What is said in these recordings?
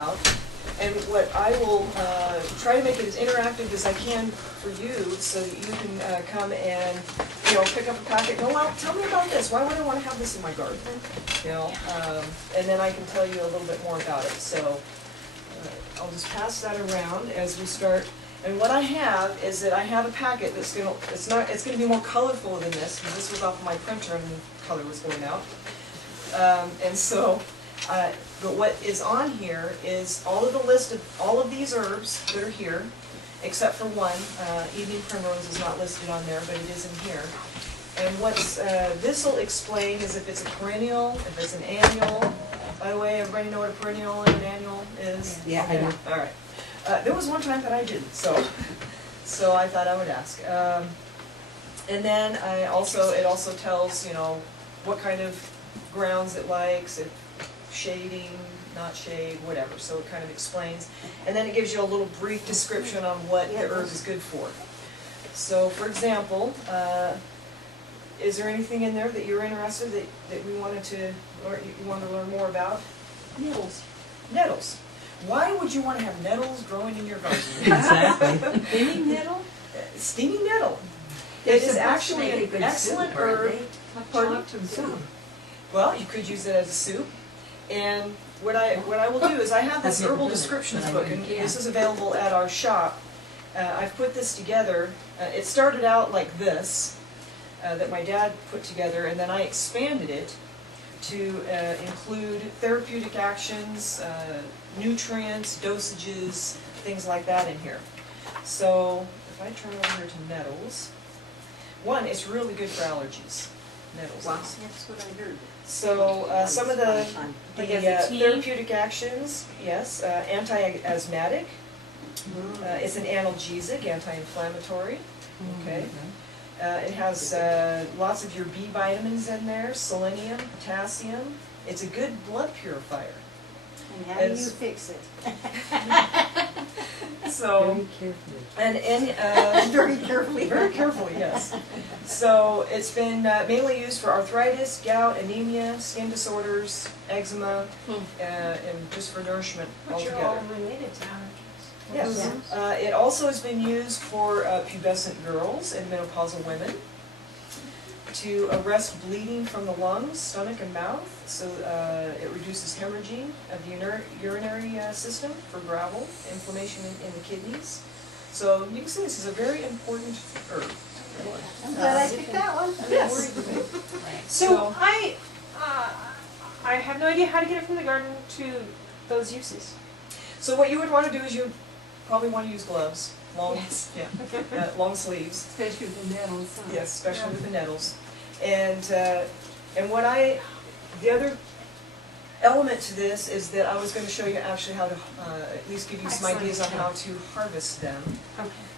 And what I will try to make it as interactive as I can for you, so that you can come and pick up a packet. No, well, tell me about this. Why would I want to have this in my garden? And then I can tell you a little bit more about it. So I'll just pass that around as we start. And what I have is that I have a packet that's it's gonna be more colorful than this, because this was off of my printer and the color was going out. But what is on here is all of the list of all of these herbs that are here, except for one. Evening primrose is not listed on there, but it is in here. And what this will explain is if it's a perennial, if it's an annual. By the way, everybody know what a perennial and an annual is? Yeah, okay. I know. All right. There was one time that I didn't, so I thought I would ask. And then it also tells what kind of grounds it likes, if shading, not shade, whatever. So it kind of explains, and then it gives you a little brief description on what the herb is good for. So, for example, is there anything in there that you're interested that we wanted to, or you want to learn more about? Nettles. Nettles. Why would you want to have nettles growing in your garden? Exactly. Steaming nettle? Steaming nettle. It is actually an excellent herb. Pardon? Well, you could use it as a soup. And what I will do is I have this herbal descriptions book, and this is available at our shop. I've put this together. It started out like this, that my dad put together, and then I expanded it to include therapeutic actions, nutrients, dosages, things like that in here. So if I turn over here to nettles, one, it's really good for allergies. Nettles. Wow, that's what I heard. So some of the tea? therapeutic actions, yes, anti-asthmatic. It's an analgesic, anti-inflammatory. Okay. It has lots of your B vitamins in there, selenium, potassium. It's a good blood purifier. And how do you fix it? So, very carefully. very carefully, very carefully, yes. So it's been mainly used for arthritis, gout, anemia, skin disorders, eczema, and just for nourishment altogether. Which are all related to allergies. Yes. It also has been used for pubescent girls and menopausal women to arrest bleeding from the lungs, stomach, and mouth. So it reduces hemorrhaging of the urinary system for gravel, inflammation in the kidneys. So you can see this is a very important herb. I'm glad I picked that one. Yes. So I have no idea how to get it from the garden to those uses. So what you would want to do is you probably want to use gloves, long long sleeves. Especially with the nettles. Huh? Yes, especially with the nettles. And the other element to this is that I was going to show you actually how to at least give you some ideas on how to harvest them,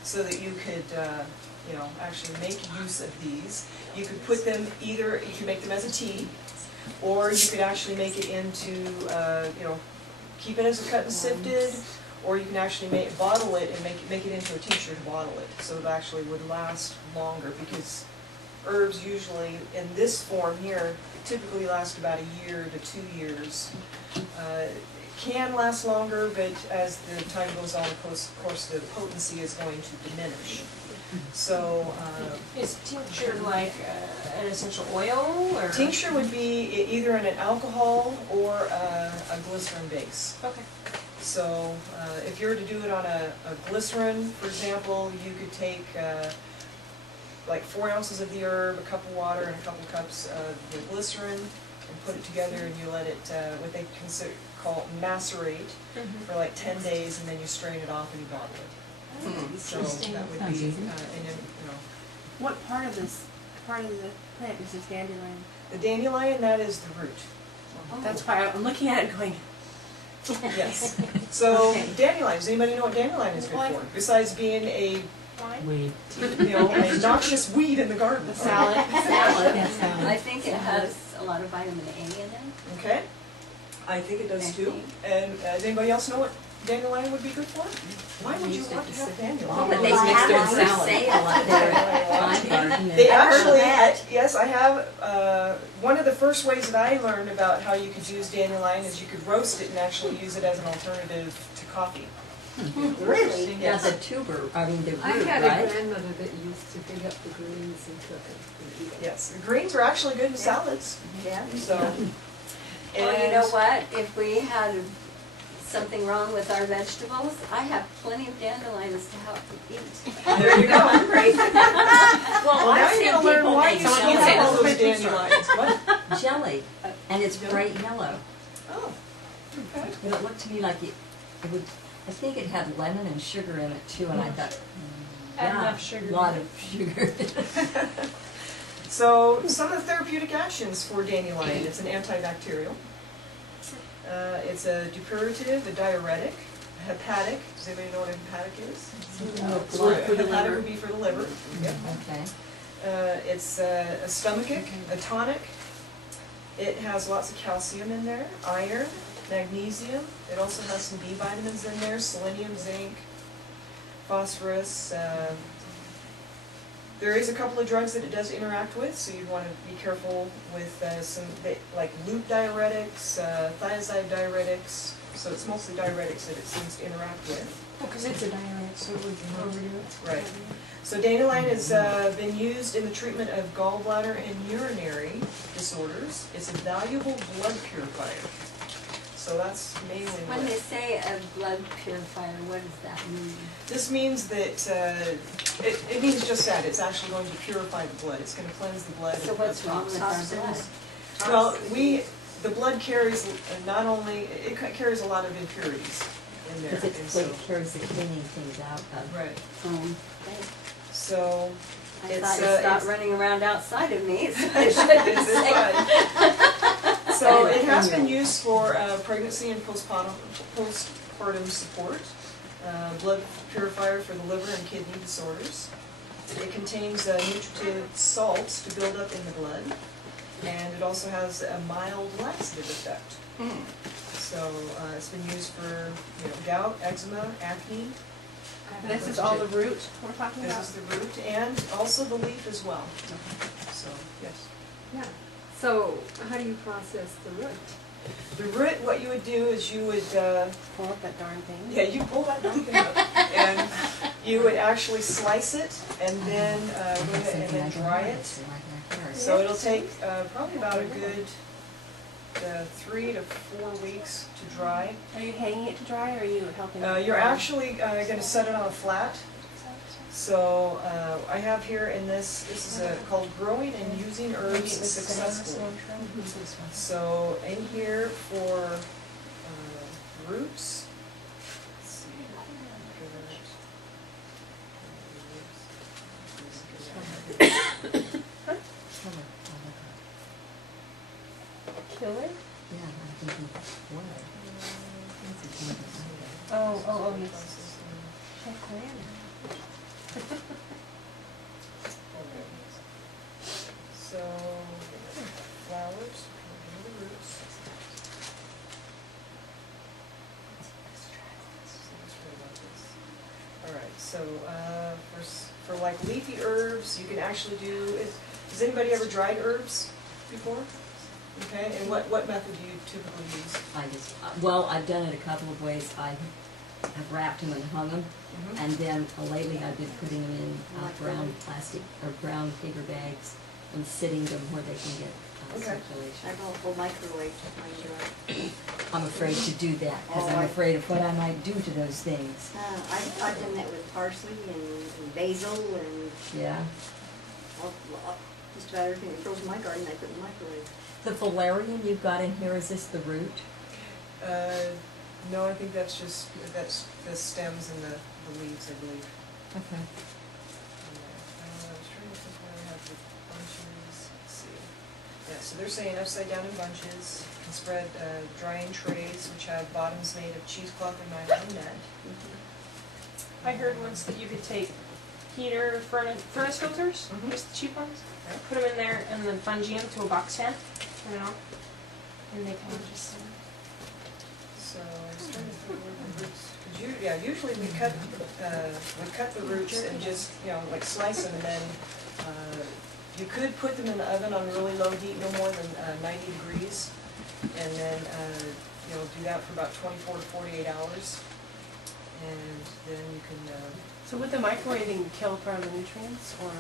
so that you could actually make use of these. You could put them you could make them as a tea, or you could actually make it into keep it as a cut and sifted, or you can actually bottle it and make it into a tincture to bottle it, so it actually would last longer, because herbs usually in this form here typically last about a year to 2 years. Can last longer, but as the time goes on, of course the potency is going to diminish. So Is tincture like an essential oil, or? Tincture would be either in an alcohol or a glycerin base. Okay. So if you were to do it on a glycerin, for example, you could take like 4 ounces of the herb, a cup of water, and a couple cups of the glycerin, and put it together, and you let it, what they call macerate, for like 10 days, and then you strain it off and you bottle it. So that would be, What part of the plant is this dandelion? the dandelion, that is the root. That's why I'm looking at it going, Yes. So dandelion, does anybody know what dandelion is good for? Besides being a Weed. a noxious weed in the garden. Salad. I think it has a lot of vitamin A in it. Okay. I think it does I too. think. And does anybody else know what dandelion would be good for? Why would you want to have dandelion? Oh, but they mix their sale up there at my garden. They and- actually, yes, I have, one of the first ways that I learned about how you could use dandelion is you could roast it and actually use it as an alternative to coffee. Really? Yeah, Yes. the tuber, I mean the root, I had right? a grandmother that used to dig up the greens and cook it and eat it. Yes, the greens are actually good in salads, Yeah. so. Well, you know and- what, if we had something wrong with our vegetables, I have plenty of dandelions to help eat. There you go. Great. Well, Well, now I've you're seen gonna learn people why make you Someone can't can say have all this those is my food dandelions. What? jelly, and it's Jelly? bright yellow. Oh, okay. But it looked to me like it would, I think it had lemon and sugar in it too, and I thought, Add yeah, enough sugar. a lot of sugar. So, some of the therapeutic actions for dandelion, it's an antibacterial. It's a depurative, a diuretic, a hepatic. Does anybody know what a hepatic is? Blood for the Hepatic liver. would be for the liver. Yep. Okay. It's a stomachic, a tonic. It has lots of calcium in there, iron, magnesium. It also has some B vitamins in there, selenium, zinc, phosphorus. There is a couple of drugs that it does interact with, so you'd want to be careful with like loop diuretics, thiazide diuretics. So it's mostly diuretics that it seems to interact with. Well, because it's a diuretic, so it would overdo it. Right. So dandelion has been used in the treatment of gallbladder and urinary disorders. It's a valuable blood purifier. So that's mainly When they what. say a blood purifier, what does that mean? This means that, it means just that, it's actually going to purify the blood. It's going to cleanse the blood. So of what's wrong with our toxins. blood? Well, the blood carries not only, it carries a lot of impurities in there. Because and it so- carries the cleaning things out of. Right. Okay. So, I It's, thought you stopped it's- running around outside of me, so I it's shouldn't say. fine. So it has been used for pregnancy and postpartum support, blood purifier for the liver and kidney disorders. It contains nutritive salts to build up in the blood, and it also has a mild laxative effect. So it's been used for gout, eczema, acne. This is all the root we're talking This about? is the root and also the leaf as well. So yes. Yeah. So how do you process the root? The root, what you would do is you would, Pull up that darn thing. yeah, you pull that darn thing up, and you would actually slice it, and then go ahead and then dry it. So it'll take probably about a good 3 to 4 weeks to dry. Are you hanging it to dry, or are you helping? You're actually going to set it on a flat. So I have here in this is called Growing and Using Herbs Successfully. So in here for roots, let's see, Killer? Yeah, I think he would. Oh, yes. So, flowers, the roots. Alright, so for like leafy herbs, you can actually do, has anybody ever dried herbs before? Okay, and what method do you typically use? I just, well, I've done it a couple of ways. I have wrapped them and hung them, and then lately I've been putting them in brown plastic or brown paper bags and sitting them where they can get Okay. circulation. I've also microwaved mine. I'm afraid to do that because I'm afraid of what I might do to those things. I've done that with parsley and basil and Yeah. just about everything that grows in my garden, I put in the microwave. The valerian you've got in here, is this the root? No, I think that's the stems and the leaves, I believe. Okay. I was trying to think where I have the bunches, let's see. Yeah, so they're saying upside down in bunches, you can spread drying trays which have bottoms made of cheesecloth or nylon net. I heard once that you could take heater furnace filters, Mhm. just the cheap ones, Yeah. put them in there and then bungee them to a box fan, turn it on, and they kind of just So I was trying to think where the roots Yeah, usually we cut the roots and just, like slice them, and then, you could put them in the oven on really low heat, no more than 90 degrees, and then, do that for about 24 to 48 hours, and then you can, So would the microwaving kill part of the nutrients, or?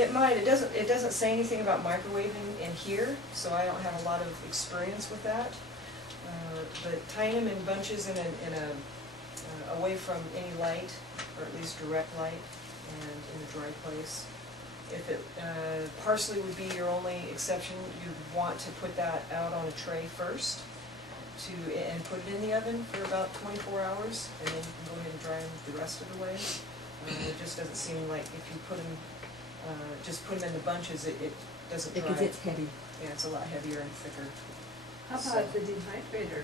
it might, it doesn't say anything about microwaving in here, so I don't have a lot of experience with that. But tying them in bunches in a away from any light, or at least direct light, and in a dry place. If parsley would be your only exception, you'd want to put that out on a tray first and put it in the oven for about 24 hours, and then you can go ahead and dry them the rest of the way. It just doesn't seem like if you put them, just put them in the bunches, it doesn't dry. Because it's heavy. Yeah, it's a lot heavier and thicker. How about the dehydrator?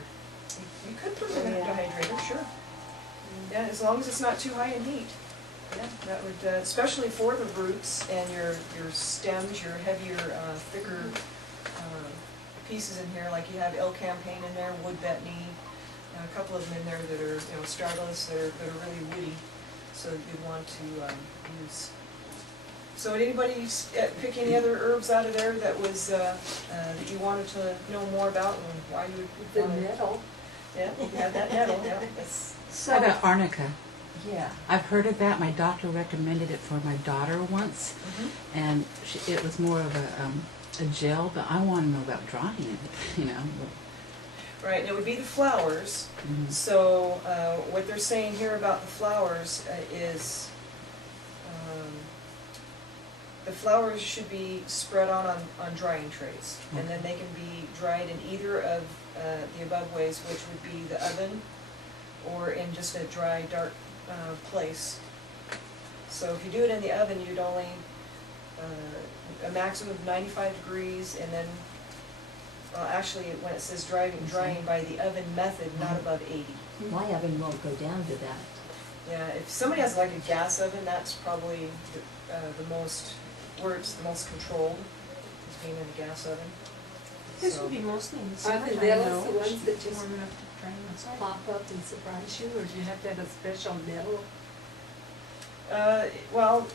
You could put them in a dehydrator, sure. Yeah, as long as it's not too high in heat. Yeah, that would, especially for the roots and your stems, your heavier, thicker pieces in here, like you have El Campaign in there, wood betony, a couple of them in there that are, straggles that are really woody, so you'd want to use. So did anybody pick any other herbs out of there that was that you wanted to know more about and why you would The want to? nettle. Yeah, you have that nettle. Yeah, that's, How about Arnica? yeah. I've heard of that. My doctor recommended it for my daughter once, and it was more of a gel, but I want to know about drying it, Right, and it would be the flowers. Mhm. So what they're saying here about the flowers is the flowers should be spread on drying trays, and then they can be dried in either of the above ways, which would be the oven or in just a dry, dark place. So if you do it in the oven, you'd only a maximum of 95 degrees, and then actually when it says drying by the oven method, not above 80. My oven won't go down to that. Yeah, if somebody has like a gas oven, that's probably the most, where it's the most controlled, is being in a gas oven. This So- would be mostly in the Are the summertime, nettles the though. ones that just Warm enough to dry them outside. pop up and surprise you, or do you have to have a special nettle? Well,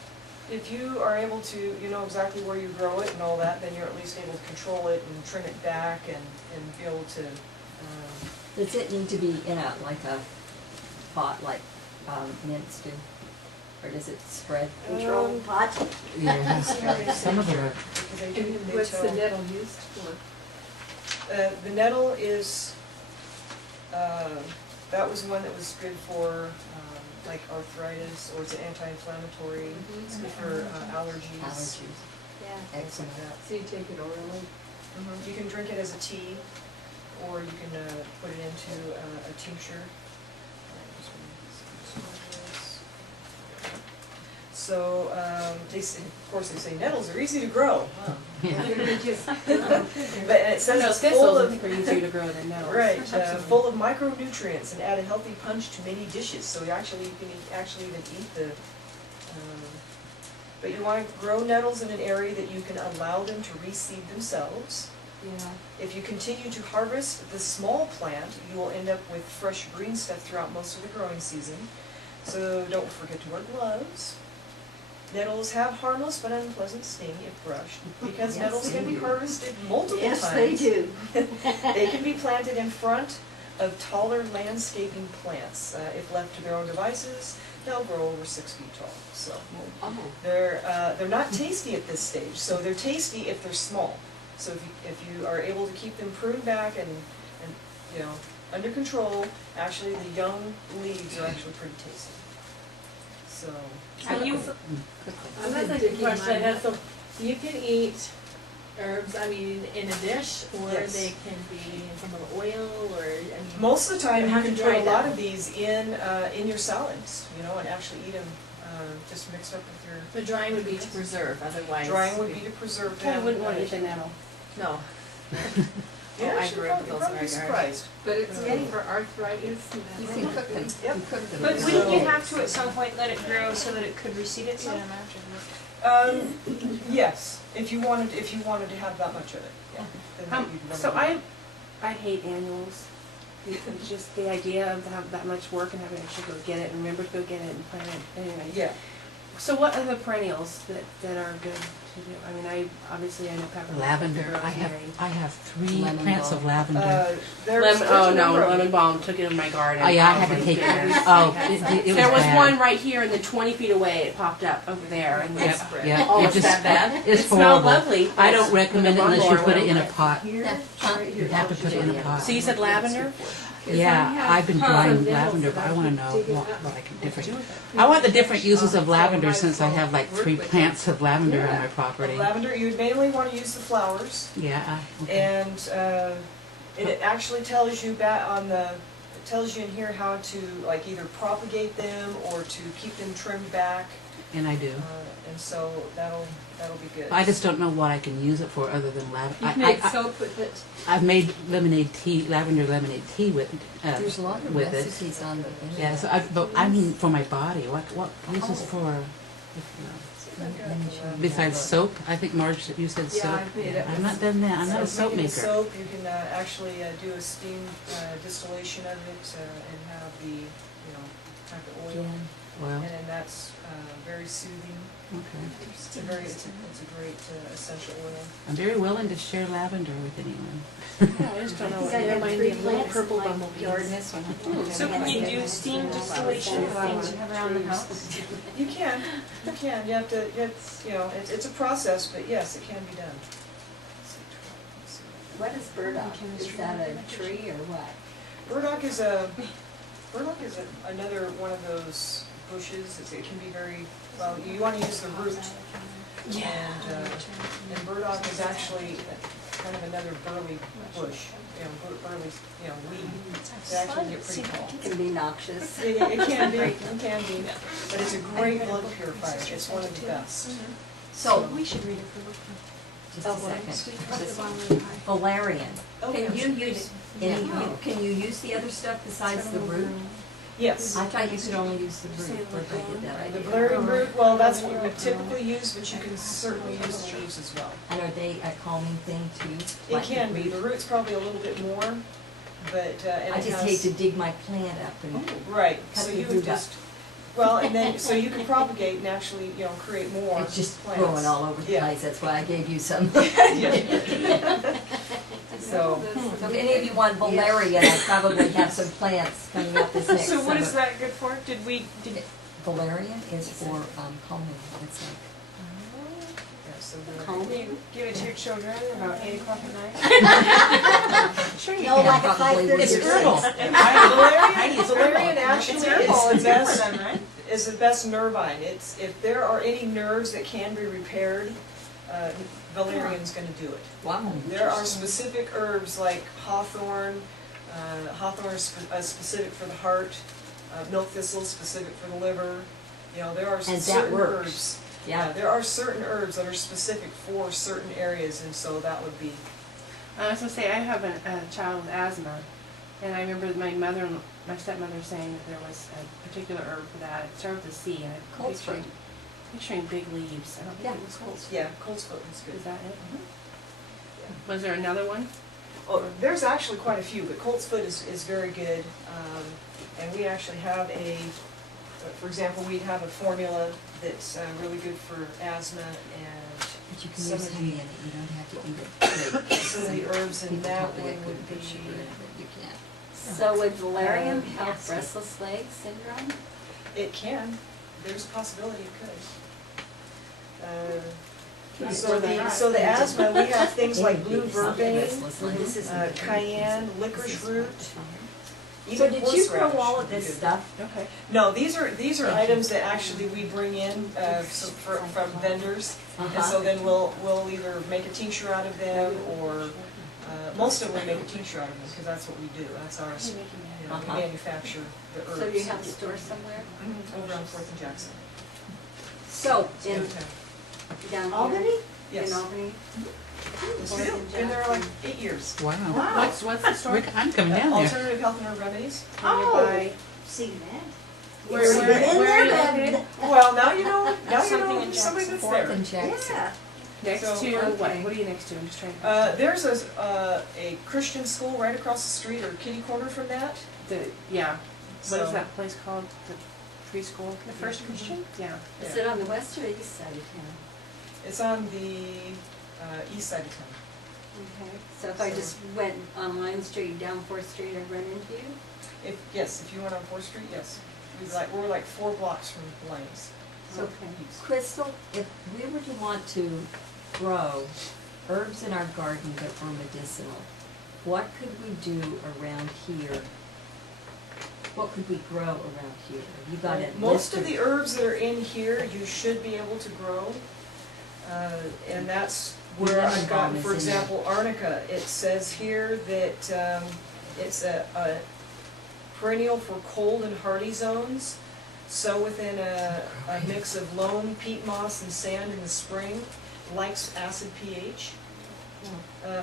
if you are able to, know exactly where you grow it and all that, then you're at least able to control it and trim it back and be able to, Does it need to be in a pot like mints do? Or does it spread? Control pot. Yeah, some of them are. because they And do, they what's the tell. nettle used for? The nettle is, that was one that was good for, like arthritis, or it's an anti-inflammatory, it's good for allergies, Allergies. Yeah. things like that. So you take it orally? You can drink it as a tea, or you can put it into a tincture. So, of course, they say nettles are easy to grow. Huh. Yeah. But it says No, it's full thistles of, are easier to grow than nettles. right, Absolutely. full of micronutrients and add a healthy punch to many dishes. So you can actually even eat the. But you want to grow nettles in an area that you can allow them to reseed themselves. Yeah. If you continue to harvest the small plant, you will end up with fresh green stuff throughout most of the growing season. So don't forget to wear gloves. Nettles have harmless but unpleasant sting if brushed, because Yes, nettles can they be do. harvested multiple times. Yes, they do. They can be planted in front of taller landscaping plants. If left to their own devices, they'll grow over 6 feet tall. So Oh. they're not tasty at this stage. So they're tasty if they're small. So if you are able to keep them pruned back and under control, actually the young leaves are actually pretty tasty. So Are you, Another good question I have, so you can eat herbs, in a dish, or Yes. they can be in some oil, or, most of the time, you How can to put dry a lot them. of these in your salads, and actually eat them just mixed up with your. the drying would be to preserve, otherwise. Drying would be to preserve them. I wouldn't want to eat the nettle. No, Yeah, I actually, grew up with you'll those probably be in our surprised. but it's good for arthritis and that. You can cook them. Yep. You cook them. But So- wouldn't you have to at some point let it grow so that it could reseed itself? Yes, if you wanted to have that much of it, yeah. Then you'd want So to- I hate annuals. It's just the idea of that much work and having to actually go get it and remember to go get it and plant it. Anyway. Yeah. So what are the perennials that are good to do? I mean, I know peppermint. Lavender. Rosemary. I have 3 Lemon plants balm. of lavender. There's a number of lemon them. balm took it in my garden. Oh yeah, I Oh, had my to take goodness. it. Oh, it was There was bad. one right here, and then 20 feet away, it popped up over there. And Yep, spread. yeah. Oh, it it's just, that bad? It's It smelled horrible. lovely. I don't recommend it unless you put it in a Huh? pot. Yeah. You have to put it in a pot. So you said lavender? Yeah, I've been growing lavender, but I want to know what I can different. I want the different uses of lavender since I have like 3 plants of lavender on my property. Lavender, you would mainly want to use the flowers, Yeah. Okay. and it actually tells you it tells you in here how to like either propagate them or to keep them trimmed back, And I do. and so that'll be good. I just don't know what I can use it for other than lavender. You've made soap with it. I've made lemonade tea, lavender lemonade tea with There's a lot of with it. recipes on the internet. Yeah, so but I mean for my body. What uses for? Besides soap, I think Marge, you said Yeah, soap. I've made it. I've not done that. I'm not a So soap making maker. soap, you can actually do a steam distillation of it and have the type of oil, Well, and then that's very soothing. okay. It's a great essential oil. I'm very willing to share lavender with anyone. Yeah, I just don't know. I It have reminded 3 me of little plants purple in my bumblebees. garden. This one. So can you do steam distillation of things you have around the house? You can. You have to. It's a process, but yes, it can be done. What is burdock? Is that a tree or what? Burdock is another one of those bushes. It can be very well. You want to use the root. And burdock is actually kind of another burly bush, weed. It actually get pretty tall. It can be noxious. It can be, but it's a great blood purifier. It's one of the best. So, We should read it for book. just a second. Valerian. Can you use the other stuff besides the root? Yes. I thought you could only use the root. Where did I get that The idea? valerian root, well, that's what we typically use, but you can certainly use the leaves as well. And are they a calming thing too? It Like can the be. root? The root's probably a little bit more, but and I it just has- hate to dig my plant up and Right. cut So the you root would up. just and then so you can propagate and actually create more. it's just plants. growing all over the Yeah. place. That's why I gave you some. Yeah. So if any of you want valerian, I probably have some plants coming up this next So what summer. is that good for? Did Valerian is for calming. It's like Yeah, so you give it to your children about 8 o'clock at night? sure you No, can like at probably 5:30 with or your 6. kids. Valerian actually It's herbal, is it's the good for best. them, right? Is the best nervine. It's if there are any nerves that can be repaired, valerian's going to do it. Wow. There are specific herbs like hawthorn. Hawthorn is specific for the heart. Milk thistle is specific for the liver. There are And that certain works. herbs. Yeah. There are certain herbs that are specific for certain areas, and so that would be. I was going to say, I have a child with asthma, and I remember my stepmother saying that there was a particular herb for that. It started with a C, and I'm Coltsfoot. picturing big leaves. I don't think Yeah, it was Coltsfoot. Yeah, Coltsfoot is good. Is that it? Was there another one? Oh, there's actually quite a few, but Coltsfoot is very good. And we actually have for example, we have a formula that's really good for asthma and But you can some use of honey in the, it. You don't have to eat it. some of the herbs in People that told me one I would couldn't be. put sugar in it, but you can't. So would valerian Yeah. help restless leg syndrome? It can. There's a possibility it could. Right. So the asthma, we have things like blue vervain, Restless legs. cayenne, licorice root. So even did you grow horseradish all of would be this good. stuff? Okay. No, these are items that actually we bring in from vendors, and so then we'll either make a tincture out of them, or most of them we make a tincture out of them because that's what we do. That's ours. We manufacture the herbs. So do you have a store somewhere? Over on 4th and Jackson. So, in, Downtown. Down here? Albany? Yes. In Albany? Yes, we do. Been there like 8 years. Wow. What's the store? I'm coming down there. Alternative Health and Herb Remedies. Nearby. See that? Where It's been in are you there, located? Well, now you know. Now you Something know in somebody that's Fourth there. and Jackson. Yeah. Next So, to what? okay. What are you next to? I'm just trying to. There's a Christian school right across the street, or kitty corner from that. Yeah. What is So- that place called? The preschool? The First Christian? Yeah. Is it on the west or east side of town? It's on the east side of town. Okay, so if I just went on Line Street, down 4th Street, I'd run into you? Yes, if you went on 4th Street, yes. We're like 4 blocks from Lanes. Okay. Crystal, if we were to want to grow herbs in our garden that are medicinal, what could we do around here? What could we grow around here? Have you got it Most of listed? the herbs that are in here, you should be able to grow. And that's where I've gotten, for example, Arnica. It says here that it's a perennial for cold and hardy zones. So within a mix of loam, peat moss, and sand in the spring, likes acid pH.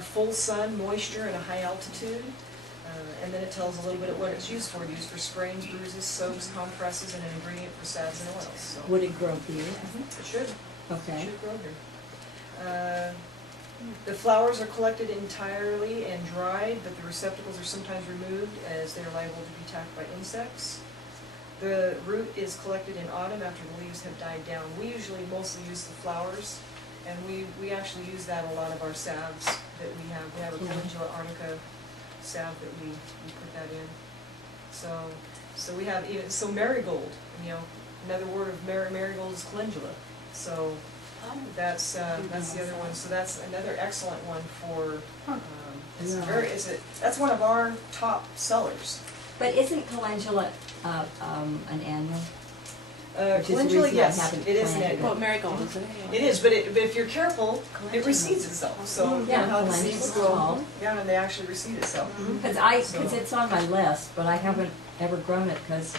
Full sun, moisture, and a high altitude. And then it tells a little bit of what it's used for. Used for sprains, bruises, soaks, compresses, and an ingredient for salves and oils. So Would it grow here? it should. Okay. Should grow here. The flowers are collected entirely and dried, but the receptacles are sometimes removed as they are liable to be attacked by insects. The root is collected in autumn after the leaves have died down. We usually mostly use the flowers, and we actually use that in a lot of our salves that we have. We have a Calendula Arnica salve that we put that in. So we have even, so marigold, you know, another word of marigold is calendula. So that's the other one. So that's another excellent one for, that's one of our top sellers. But isn't calendula an annual? Which is the Calendula, reason I yes, haven't it is an planted annual. Well, marigold is it? It is, but if you're careful, it reseeds itself. So you know Yeah, how the calendula's seeds grow, called. yeah, and they actually reseed itself. Because it's on my list, but I haven't ever grown it because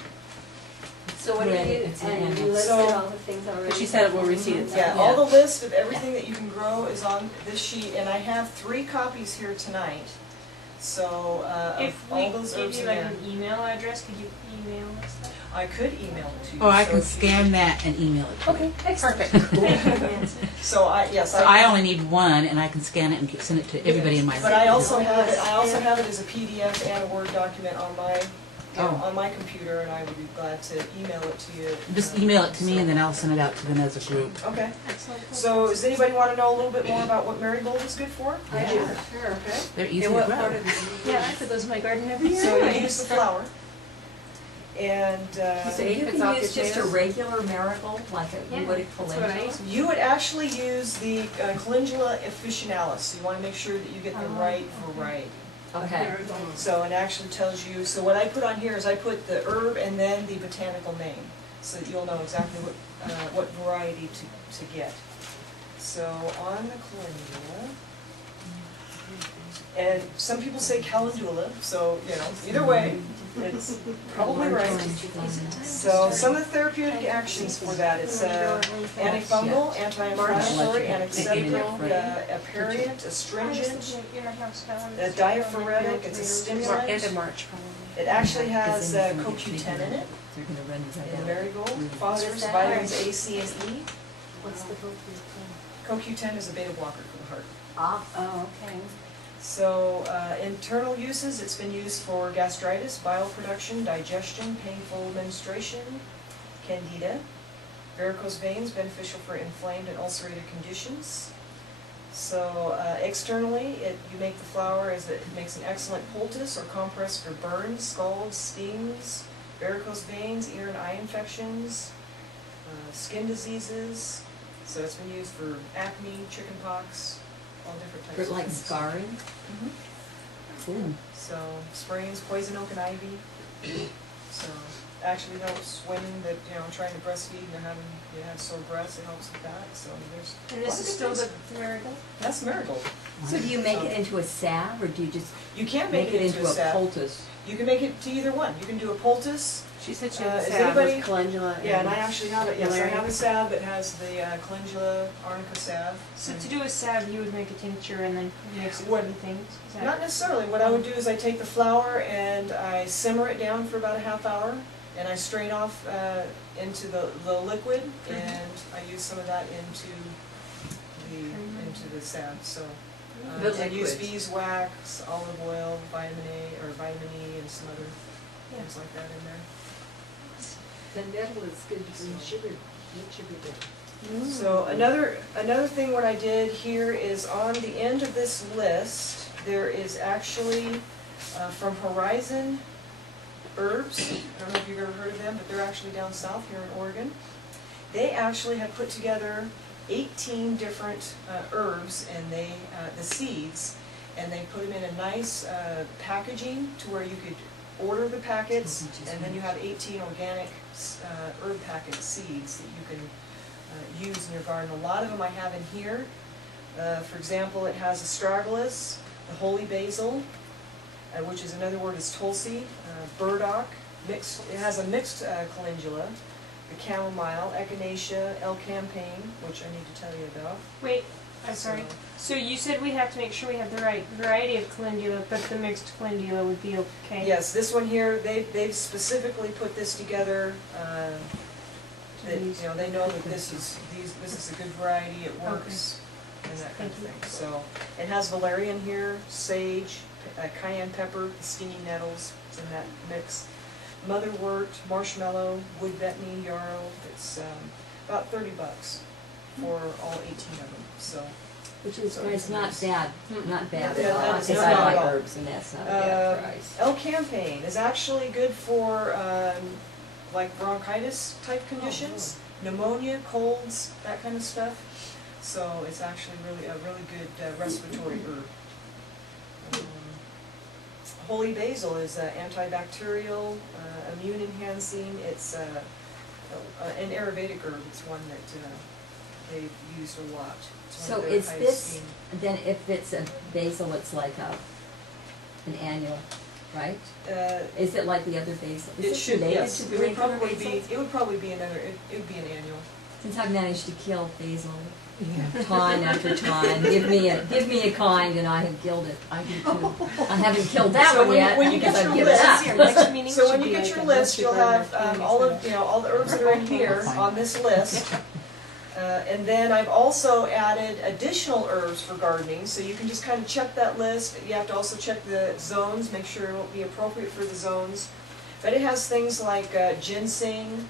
So what do you, It's an and you annual. listed So- all the things already? She said it will recede itself. Yeah, all the list of everything that you can grow is on this sheet, and I have 3 copies here tonight. So, If of we all those gave herbs you in like there, an email address, could you email us that? I could email it to you. Oh, I so can if you- scan that and email it to you. Perfect. So yes, So I only need one, and I can scan it and send it to everybody in my. But I also have it. I also have it as a PDF and a Word document on my, on my computer, and I would be glad to email it to you. Just email it to me, and then I'll send it out to them as a group. Okay. So does anybody want to know a little bit more about what marigold is good for? I do, sure. Okay. They're easy And to what grow. part of it? Yeah, I put those in my garden every year. So you use the flower, and say you it's can off use your just a tomatoes? regular marigold, like you would a That's what I calendula. use. you would actually use the Calendula officinalis. You want to make sure that you get the right variety. Okay. So it actually tells you, so what I put on here is I put the herb and then the botanical name, so that you'll know exactly what variety to get. So on the calendula, and some people say calendula, so, you know, either way, it's probably right. So some of the therapeutic actions for that, it's antifungal, anti-inflammatory, antiseptic, aperient, astringent, a diaphoretic, it's a stimulant. End of March, probably. It actually has CoQ10 in it, They're gonna run these in out. marigold, phosphorus, that? vitamins A, C, and E. What's the book? CoQ10 is a beta blocker for the heart. Oh, okay. So, internal uses, it's been used for gastritis, bile production, digestion, painful menstruation, candida, varicose veins, beneficial for inflamed and ulcerated conditions. So, externally, you make the flower as it makes an excellent poultice or compress for burns, scalds, stings, varicose veins, ear and eye infections, skin diseases. So it's been used for acne, chickenpox, all different types For of like things. scarring? Mhm. Cool. So sprains, poison oak and ivy. So actually helps women that, you know, are trying to breastfeed and they have sore breasts, it helps with that. So there's And lots this of is still things. the marigold? That's marigold. So do you make it into a salve, or do you just You can't make it into a salve. poultice? You can make it to either one. You can do a poultice. She said she Is had a salve anybody- with calendula. Yeah, and I actually have it. Yes, I valerian. have a salve that has the Calendula Arnica salve. So to do a salve, you would make a tincture and then mix it What- with things? Is that- Not necessarily. What I would do is I take the flour and I simmer it down for about a half hour, and I strain off into the liquid, and I use some of that into the sap, so. The And use liquid. beeswax, olive oil, vitamin A, or vitamin E, and some other things like that in there. The nettle is good to be sugar, So another thing what I did here is on the end of this list, there is actually from Horizon Herbs. I don't know if you've ever heard of them, but they're actually down south here in Oregon. They actually have put together 18 different herbs and the seeds, and they put them in a nice packaging to where you could order the packets, and then you have 18 organic herb packet seeds that you can use in your garden. A lot of them I have in here. For example, it has astragalus, the holy basil, which is another word is tulsi, burdock, mixed. It has a mixed calendula, the chamomile, echinacea, L-campaign, which I need to tell you about. Wait, I'm sorry. So you said we have to make sure we have the right variety of calendula, but the mixed calendula would be okay? Yes, this one here, they've specifically put this together. That, you know, they know that this is a good variety. It works, and that kind of thing. So it has valerian here, sage, cayenne pepper, stinging nettles. It's in that mix. Motherwort, marshmallow, wood betony, yarrow. It's about $30 for all 18 of them. So. Which is, it's not bad, not bad Yeah, at all, that is because not I like at all. herbs and that's not a bad price. L-campaign is actually good for like bronchitis type conditions, pneumonia, colds, that kind of stuff. So it's actually really a really good respiratory herb. Holy basil is antibacterial, immune enhancing. It's an Ayurvedic herb. It's one that they've used a lot. It's one So of their is highest this, esteemed. then if it's a basil, it's like an annual, right? Is it like the other basil? Is It this should, related yes. to It would regular probably basil? be. It would probably be another. It would be an annual. Since I've managed to kill basil time after time, give me a kind and I have killed it. I do too. I haven't killed that So one yet when you get because your I've given list, up. Your next meeting So when should you be get like your a list, you'll have multi-burner all of community all the herbs that are in here on this list. And then I've also added additional herbs for gardening, so you can just kind of check that list. You have to also check the zones, make sure it will be appropriate for the zones. But it has things like ginseng,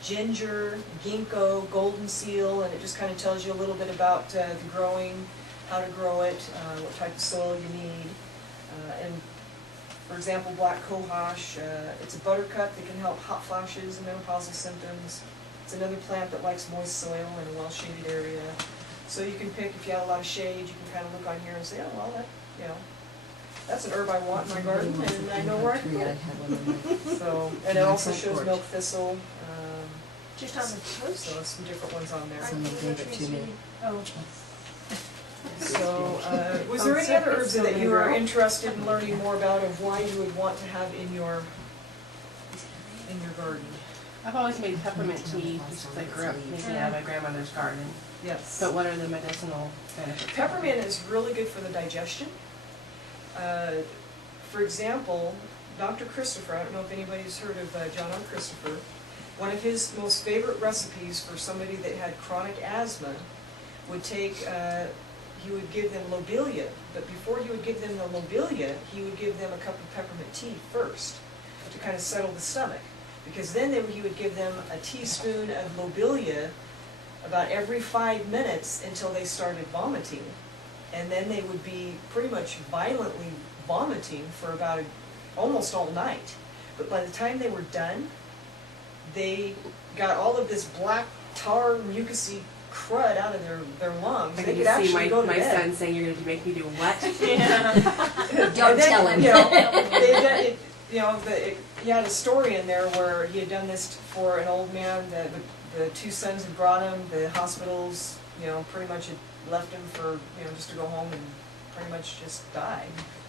ginger, ginkgo, golden seal, and it just kind of tells you a little bit about the growing, how to grow it, what type of soil you need. And for example, black cohosh, it's a buttercup that can help hot flashes and menopausal symptoms. It's another plant that likes moist soil in a well-shaded area. So you can pick, if you have a lot of shade, you can kind of look on here and say, oh, well, that, you know, that's an herb I want in my garden, and I know where I can put it. So, and it also shows milk thistle, Just on the toast? so some different ones on there. Someone gave it to me. Oh. So, was there any other herbs that you were interested in learning more about of why you would want to have in your garden? I've always made peppermint tea, just because I grew up making it out of my grandmother's garden. Yes. But what are the medicinal benefits? Peppermint is really good for the digestion. For example, Dr. Christopher, I don't know if anybody's heard of John R. Christopher, one of his most favorite recipes for somebody that had chronic asthma would take, he would give them lobelia, but before he would give them the lobelia, he would give them a cup of peppermint tea first to kind of settle the stomach. Because then he would give them a teaspoon of lobelia about every 5 minutes until they started vomiting. And then they would be pretty much violently vomiting for about almost all night. But by the time they were done, they got all of this black tar mucousy crud out of their lungs. I They can could just see actually go to my bed. son saying, you're going to make me do what? Don't tell him. You know, he had a story in there where he had done this for an old man. The two sons had brought him. The hospitals, you know, pretty much had left him for, you know, just to go home and pretty much just die.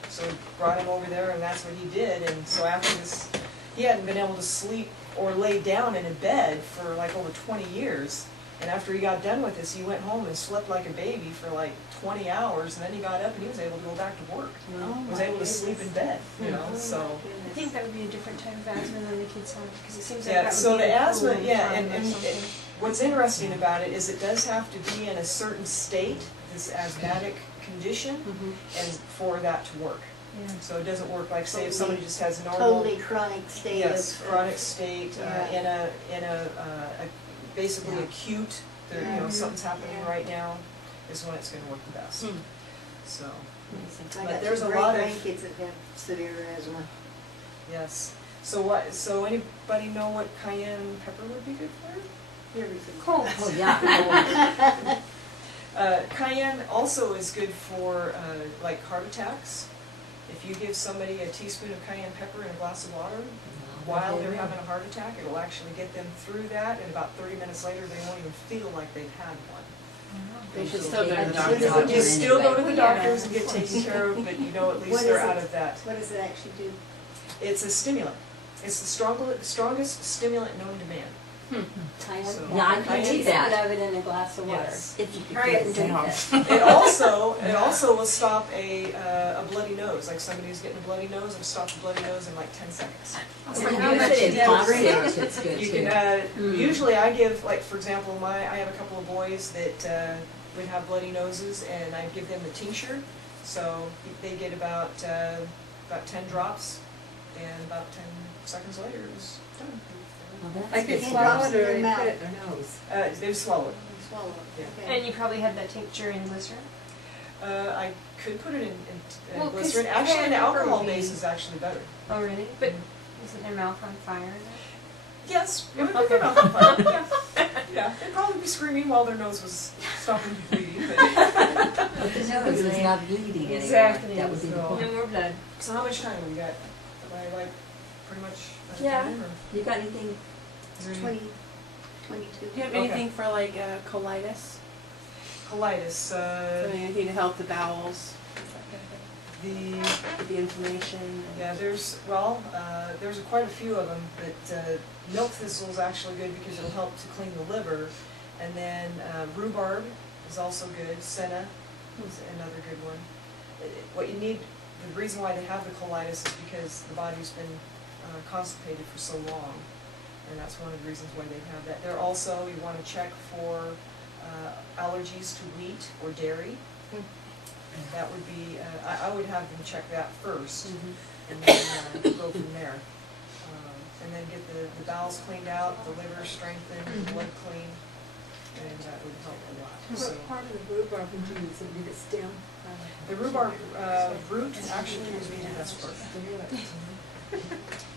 So he brought him over there, and that's what he did. And so after this, he hadn't been able to sleep or lay down in a bed for like over 20 years. And after he got done with this, he went home and slept like a baby for like 20 hours, and then he got up and he was able to go back to work. He was able to sleep in bed, you know, so. I think that would be a different type of asthma than the kids have, because it seems like Yeah, that would so be the a asthma, cold yeah, time and or something. what's interesting about it is it does have to be in a certain state, this asthmatic condition, and for that to work. Yeah. So it doesn't work like, say, if somebody just has normal. Totally chronic state Yes, of. chronic state, Yeah. in a basically Yeah. acute, there, you know, something's happening right now, is when it's gonna work the best. So, I but got there's two a great lot of- grandkids that have severe asthma. yes. So anybody know what cayenne pepper would be good for? Everything. Cold. Oh, yeah. Cayenne also is good for, like heart attacks. If you give somebody a teaspoon of cayenne pepper in a glass of water, while they're having a heart attack, it'll actually get them through that, and about 30 minutes later, they won't even feel like they've had one. They should still go to the Doctor doctor. You still go to the Yeah. doctors and get taken care of, but you know at least What they're is out it? of that. What does it actually do? It's a stimulant. It's the strongest stimulant known to man. Cayenne? So- Yeah, I can Cayenne see Put that. of it in a glass of water. Yes. If you could Hurry get up and it drink off. it. It also will stop a bloody nose, like somebody who's getting a bloody nose, it'll stop the bloody nose in like 10 seconds. And How use much it in do you cough drink? syrup, it's good You too. can, usually I give, like, for example, I have a couple of boys that would have bloody noses, and I give them the tincture, so they get about 10 drops, and about 10 seconds later it was done. Well, that's I could good. swallow it or in your I put mouth. it in their nose. They swallow it. Swallow it. Yeah. Okay. And you probably had that tincture in glycerin? I could put it in Well, 'cause glycerin. Actually, cayenne the pepper alcohol would be- base is actually better. Oh, really? But isn't your mouth on fire? Yes, it would put them out on fire. Yeah. Yeah, they'd probably be screaming while their nose was stopping bleeding, but. But the nose is not bleeding anymore. Exactly, That would be the so- point. No more blood. So how much time have we got? Am I like pretty much out of Yeah. time, or You got anything? is there any 22. Do you have Okay. anything for like colitis? colitis? Anything to help the bowels? With the inflammation? and- Yeah, there's quite a few of them, but milk thistle is actually good because it'll help to clean the liver, and then rhubarb is also good. Senna is another good one. What you need, the reason why they have the colitis is because the body's been constipated for so long, and that's one of the reasons why they have that. There also, you want to check for allergies to wheat or dairy. That would be, I would have them check that first, and then go from there. And then get the bowels cleaned out, the liver strengthened, the blood clean, and that would help a lot. So, What part of the rhubarb would you use? Would it stem? the rhubarb root actually would be the best part.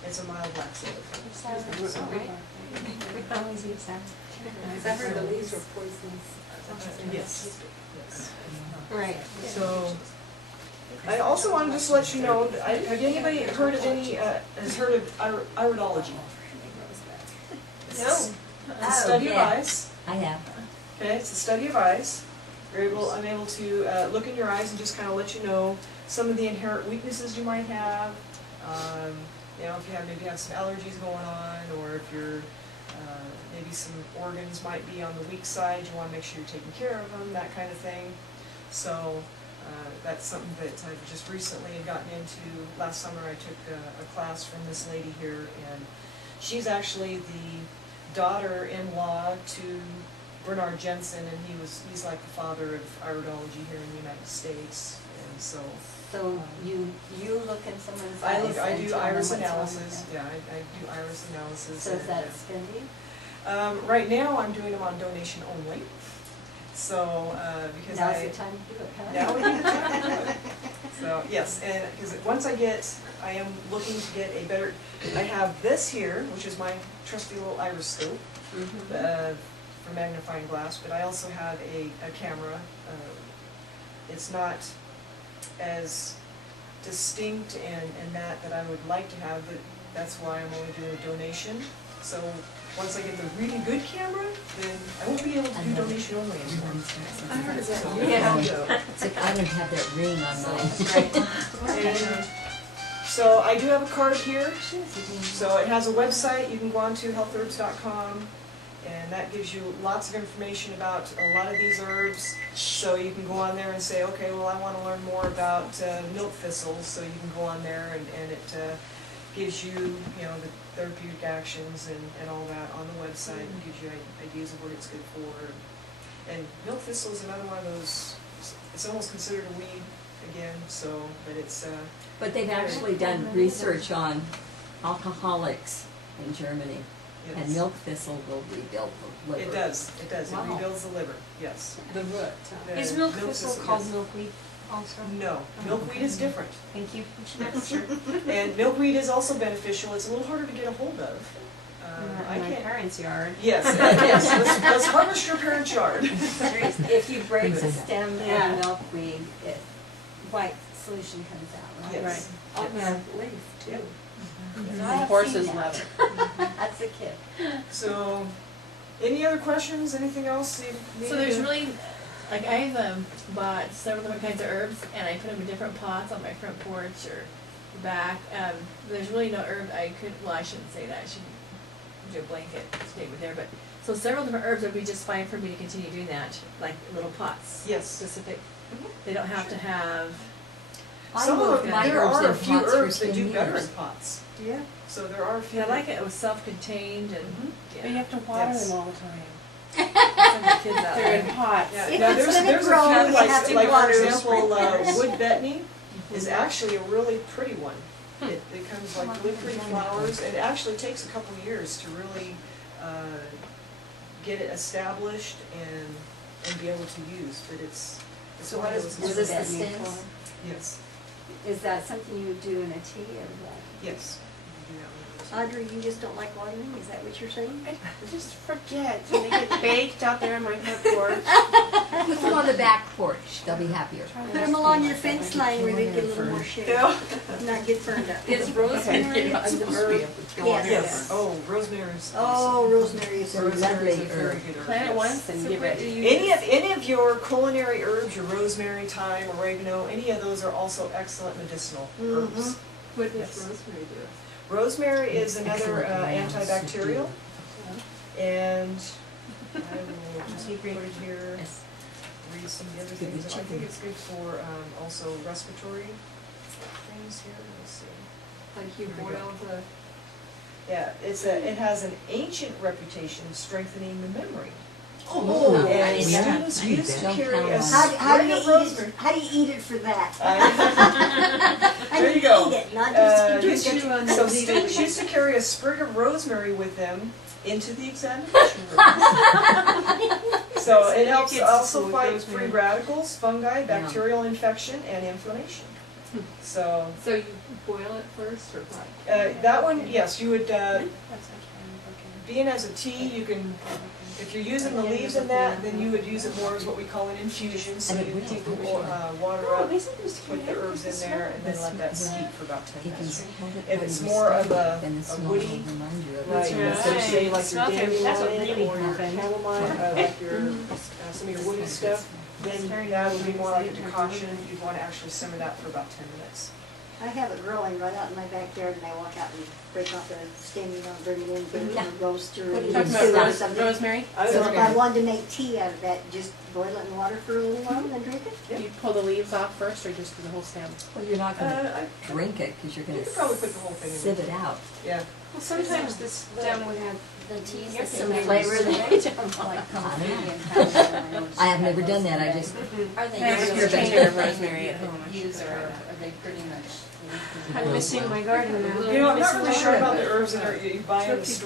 It's a mild laxative. We always use that. Because I heard the leaves were poisonous. Yes, yes. Right. So, I also wanted to just let you know, have anybody heard of has heard of iridology? No. It's a study of yeah. eyes. I have. Okay, it's a study of eyes. I'm able to look in your eyes and just kind of let you know some of the inherent weaknesses you might have. You know, if you maybe have some allergies going on, or if you're maybe some organs might be on the weak side, you want to make sure you're taking care of them, that kind of thing. So that's something that I've just recently had gotten into. Last summer I took a class from this lady here, and she's actually the daughter-in-law to Bernard Jensen, and he's like the father of iridology here in the United States, and so. So you look in someone's eyes I and do tell them iris what's wrong analysis, with them. yeah, I do iris analysis. So is and, that spending? right now, I'm doing them on donation only, so, because Now's the time to do it, huh? now we need to do it. So, yes, and, because once I am looking to get a better, I have this here, which is my trusty little iris scope, for magnifying glass, but I also have a camera. It's not as distinct and that I would like to have, but that's why I'm only doing a donation. So once I get the really good camera, then I won't be able to do donation only anymore. I heard of that. So, Yeah. It's like I don't have that ring on mine. and so I do have a card here. So it has a website. You can go on to healthherbs.com, and that gives you lots of information about a lot of these herbs. So you can go on there and say, okay, well, I want to learn more about milk thistles. So you can go on there, and it gives you, you know, the therapeutic actions and all that on the website, and gives you ideas of what it's good for. And milk thistle is another one of those, it's almost considered a weed again, so, but it's, But they've actually done research on alcoholics in Germany, and it's, milk thistle will rebuild the liver. it does, it Wow. rebuilds the liver, yes. The root. The Is milk thistle called yes. milkweed also? No, milkweed is different. Thank you. And milkweed is also beneficial, it's a little harder to get a hold of. I In my can't, parents' yard. yes, yes, let's harvest your parents' yard. If you break the Exactly. stem Yeah. of milkweed, white solution comes out, right? Yes. On the leaf too. So I have Horses seen that. love it. That's a kid. So, any other questions, anything else you need? So there's really, like I've bought several different kinds of herbs and I put them in different pots on my front porch or back. There's really no herb I could, well, I shouldn't say that, I shouldn't do a blanket statement there, but, so several different herbs would be just fine for me to continue doing that, like little pots. Yes. Specific, Mhm. they don't have to have, Some of them, my there herbs are a in few pots for herbs that 10 do better years. in pots. Yeah. So there are a few. I like it was self-contained and, Mhm. But you yeah, have to water Yes. them all the time. some of the kids out They're in there. pots. Yeah, If now it's there's gonna a few, grow, you have to like for water them. example, wood betony is actually a really pretty one. It comes like really pretty flowers, and it actually takes a couple years to really get it established and be able to use, but it's So one what of is, those. is this the that mean stems? Yes, Is that something you would do in a tea or what? yes. You do that one. Audrey, you just don't like watering, is that what you're saying? I just forget when they get baked out there on my front porch. Put them on the back porch, they'll be happier. Put them along your fence line where they get a little more shade, Yeah. not get burned up. Is rosemary It's an supposed to be herb? able to go Yes. on Yes, oh, rosemary's Oh, awesome. rosemary is a Rosemary. Rosemary is a lovely very herb. good herb, Plant it yes. once and get ready. Any of your culinary herbs, your rosemary, thyme, oregano, any of those are also excellent medicinal herbs. What Yes. does rosemary do? Rosemary is It's another excellent around antibacterial, soup. and I will just put it here, Yes. read some of the other Good with things. I think chicken. it's good for also respiratory things here, let's see. Like you Here we go. boil the, Yeah, it has an ancient reputation of strengthening the memory. Oh, And yeah. students I need used to that. carry a How do sprig you of eat rosemary. it, how do you eat it for that? There How you do go. eat it, not just drink Used it? to- So students used to carry a sprig of rosemary with them into the examination room. So it helps Kids to also school with fight rosemary. free radicals, fungi, bacterial infection, and inflammation. So, so you boil it first or what? that one, yes, you would, That's actually being as a tea, you can, if you're using the leaves in that, then you would use it more as what we call an infusion, so And it you will take the for sure. water Oh, up, they said there's put the herbs in there, and then let that steep for about 10 You can minutes. hold it If when it's you're more of standing, then the a smell woody, will remind you of it. Right, That's so right. say like your Smell good. That's what dandelion really or your happens. chamomile, like your, some of your woody stuff, then that would be more like a decoction, you'd wanna actually simmer that for about 10 minutes. I have it growing right out in my backyard, and I walk out and break off the stem, you know, bring it in, put it in the roaster, Put and it Talking in stew about or something. rosemary, I was So if I gonna- wanted to make tea out of that, just boil it in water for a little while and then drink it? you pull the leaves off first or just the whole stem? Well, you're not gonna I, drink it, because you're you gonna could probably put the whole thing in. sieve it out. Yeah. Well, sometimes this stem would have The tea's Yeah, some okay. flavor that I don't like. I have never done that, I just, Are they I have a usually container of rosemary at home. I should use, or try that. are they pretty much? I'm missing my garden now. You know, I'm not really sure about the herbs that are, you buy in the store.